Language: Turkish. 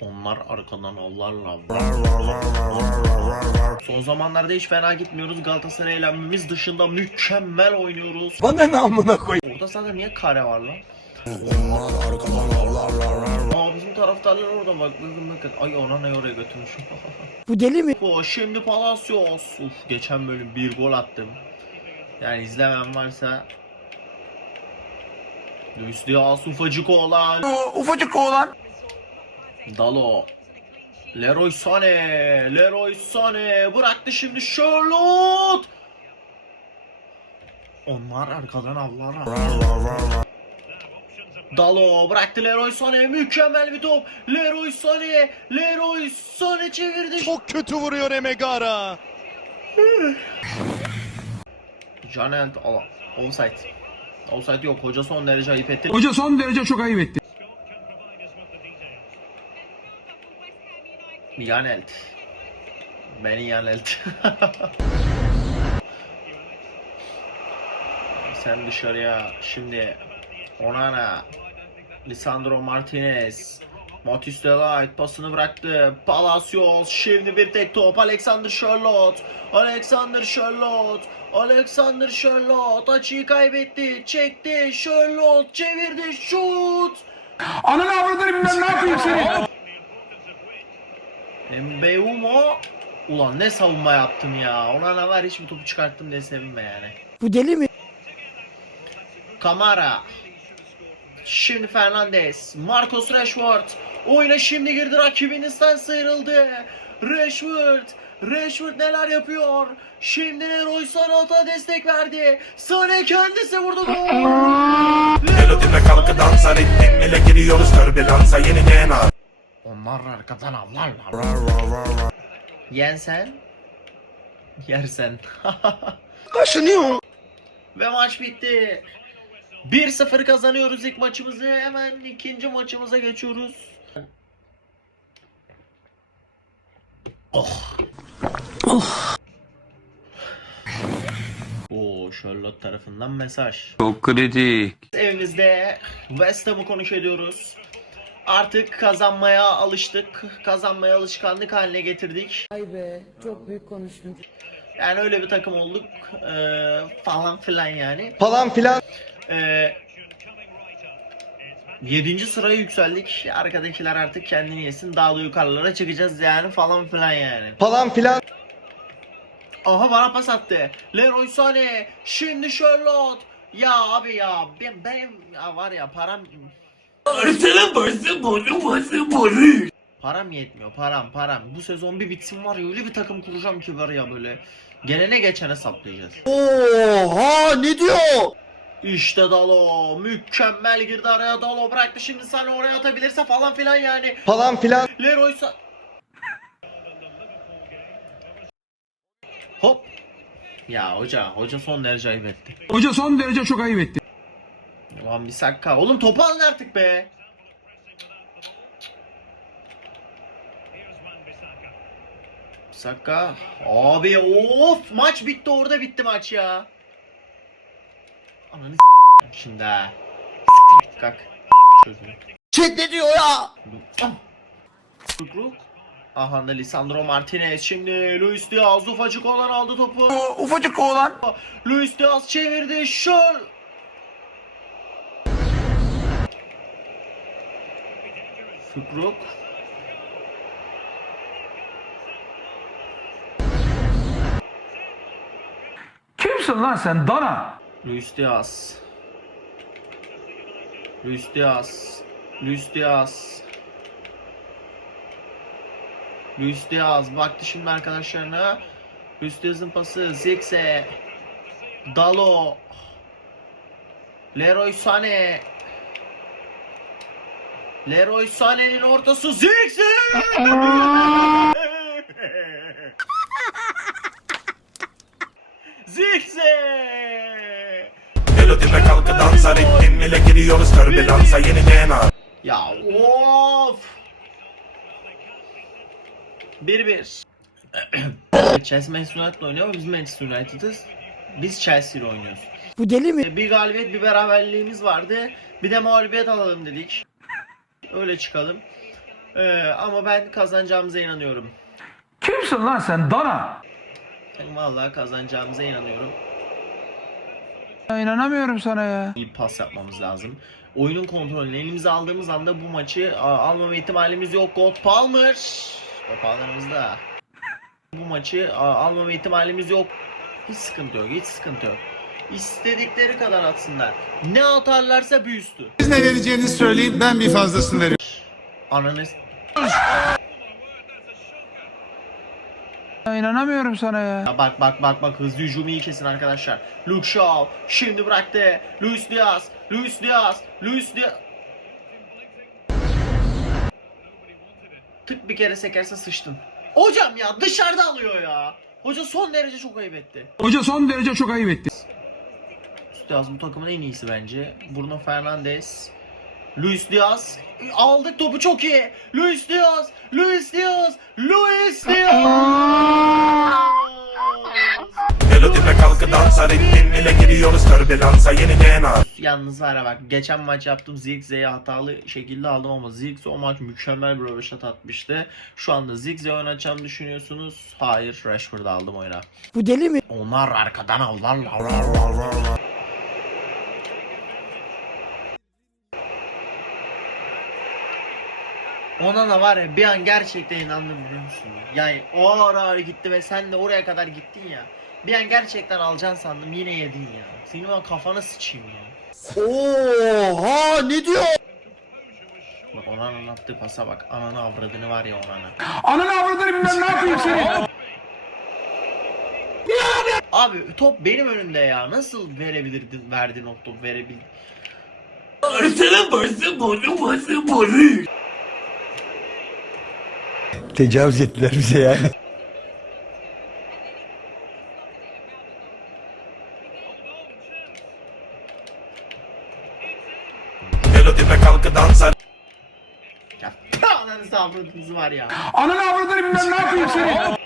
Onlar arkadan avlarla. Son zamanlarda hiç fena gitmiyoruz. Galatasaray eğlenmemiz dışında mükemmel oynuyoruz. Bana ne amına koy. Orada zaten niye kare var lan? Aa bizim taraftarlar orada bak bakın bakın. Ay ona ne oraya götürmüş. Bu deli mi? O şimdi Palacios. Uf geçen bölüm bir gol attım. Yani izlemeyen varsa Luis Diaz ufacık oğlan. Ufacık oğlan. Dalo. Leroy Sané. Leroy Sané. Bıraktı şimdi Charlotte. Onlar arkadan avlar. Dalo bıraktı Leroy Sané. Mükemmel bir top. Leroy Sané. Leroy Sané çevirdi. Çok kötü vuruyor Emegara. Janelt ala. Offside. Offside yok. Hoca son derece ayıp etti. Hoca son derece çok ayıp etti. Yanelt. Beni Yanelt. Sen dışarıya şimdi Onana Lisandro Martinez Matisse Delight pasını bıraktı. Palacios şimdi bir tek top. Alexander Charlotte. Alexander Charlotte. Alexander Charlotte açıyı kaybetti. Çekti. Charlotte çevirdi. Şut. Ananı avradını bilmem ne yapayım seni. Mbeumo Ulan ne savunma yaptım ya. Ona ne var hiç mi topu çıkarttım diye sevinme yani. Bu deli mi? Kamara. Şimdi Fernandez. Marcos Rashford. Oyuna şimdi girdi rakibinizden sıyrıldı. Rashford. Rashford neler yapıyor? Şimdi Leroy Sanat'a destek verdi. Sane kendisi vurdu gol. Melodime kalkı dansa ritmim ile giriyoruz türbülansa yeni DNA Onlar arkadan avlarlar. Yensen. Yersen. Kaşınıyor. Ve maç bitti. 1-0 kazanıyoruz ilk maçımızı. Hemen ikinci maçımıza geçiyoruz. Oh. Oo, Charlotte tarafından mesaj. Çok kritik. Evimizde West Ham'ı konuş ediyoruz. Artık kazanmaya alıştık. Kazanmaya alışkanlık haline getirdik. Ay be çok büyük konuştun. Yani öyle bir takım olduk. Ee, falan filan yani. Falan filan. Ee, 7. sıraya yükseldik. Arkadakiler artık kendini yesin. Daha da yukarılara çıkacağız yani falan filan yani. Falan filan. Aha bana pas attı. Leroy Sané. Şimdi Charlotte. Ya abi ya ben, benim ya var ya param Param yetmiyor param param. Bu sezon bir bitsin var ya öyle bir takım kuracağım ki var ya böyle. Gelene geçene saplayacağız. Oha ne diyor? İşte Dalo. Mükemmel girdi araya Dalo. Bıraktı şimdi sen oraya atabilirse falan filan yani. Falan filan. Leroy Sa- Hop. Ya hoca, hoca son derece ayıp etti. Hoca son derece çok ayıp etti. Ulan bir sakka. Oğlum topu alın artık be. Saka. Abi of maç bitti orada bitti maç ya. Ananı şimdi ha. Kalk. Çözüm. Chat ne diyor ya? Kukruk. Aha da Lisandro Martinez şimdi Luis Diaz ufacık olan aldı topu. Ufacık oğlan. Luis Diaz çevirdi. Şöl. Fükruk. Kimsin lan sen dana? Luis Diaz. Luis Diaz. Luis Diaz. Luis Diaz baktı şimdi arkadaşlarına. Luis Diaz'ın pası Zirkse. Dalo. Leroy Sané. Leroy Sané'nin ortası Zirkse. Zirkse. Melodime kalkı dansa ritmim ile giriyoruz türbülansa yeni DNA Ya of. 1-1. Chelsea Manchester United oynuyor ama biz Manchester United'ız. Biz Chelsea ile oynuyoruz. Bu deli mi? Bir galibiyet bir beraberliğimiz vardı. Bir de mağlubiyet alalım dedik. Öyle çıkalım. Ee, ama ben kazanacağımıza inanıyorum. Kimsin lan sen Dana? Ben vallahi kazanacağımıza inanıyorum. Ya inanamıyorum sana ya. İyi pas yapmamız lazım. Oyunun kontrolünü elimize aldığımız anda bu maçı almama ihtimalimiz yok. God Palmer. Top ağlarımızda. Bu maçı almama ihtimalimiz yok. Hiç sıkıntı yok. Hiç sıkıntı yok. İstedikleri kadar atsınlar. Ne atarlarsa bir üstü. Siz ne vereceğinizi söyleyin ben bir fazlasını veriyorum. Ananı Ya inanamıyorum sana ya. Ya bak bak bak bak hızlı hücumu iyi kesin arkadaşlar. Luke Shaw şimdi bıraktı. Luis Diaz, Luis Diaz, Luis Diaz. Tık bir kere sekerse sıçtın. Hocam ya dışarıda alıyor ya. Hoca son derece çok ayıp etti. Hoca son derece çok ayıp etti. Luis Diaz bu takımın en iyisi bence. Bruno Fernandes. Luis Diaz. Aldık topu çok iyi. Luis Diaz. Luis Diaz. Luis Diaz. Melodime kalkı dansa ritmim ile giriyoruz türbülansa yeni DNA Yalnız var ya bak geçen maç yaptım Zirkze'yi hatalı şekilde aldım ama Zirkze o maç mükemmel bir röveşat atmıştı. Şu anda Zirkze oynatacağımı düşünüyorsunuz. Hayır Rashford'u aldım oyuna. Bu deli mi? Onlar arkadan avlarlar. Ona da var ya bir an gerçekten inandım biliyor musun? Yani o ara ara gitti ve sen de oraya kadar gittin ya. Bir an gerçekten alacaksın sandım yine yedin ya. Senin ben kafana sıçayım ya. Oha ne diyor? Bak Onana'nın attığı pasa bak. Ananı avradını var ya Onana. Ananı avradını bilmem ne yapayım seni. Abi top benim önümde ya. Nasıl verebilirdin, verdin o top verebildin. Tecavüz ettiler bize yani. Melodime kalkı dansa Ya ananı avradınız var ya. Ananı avradını bilmem ne yapayım seni.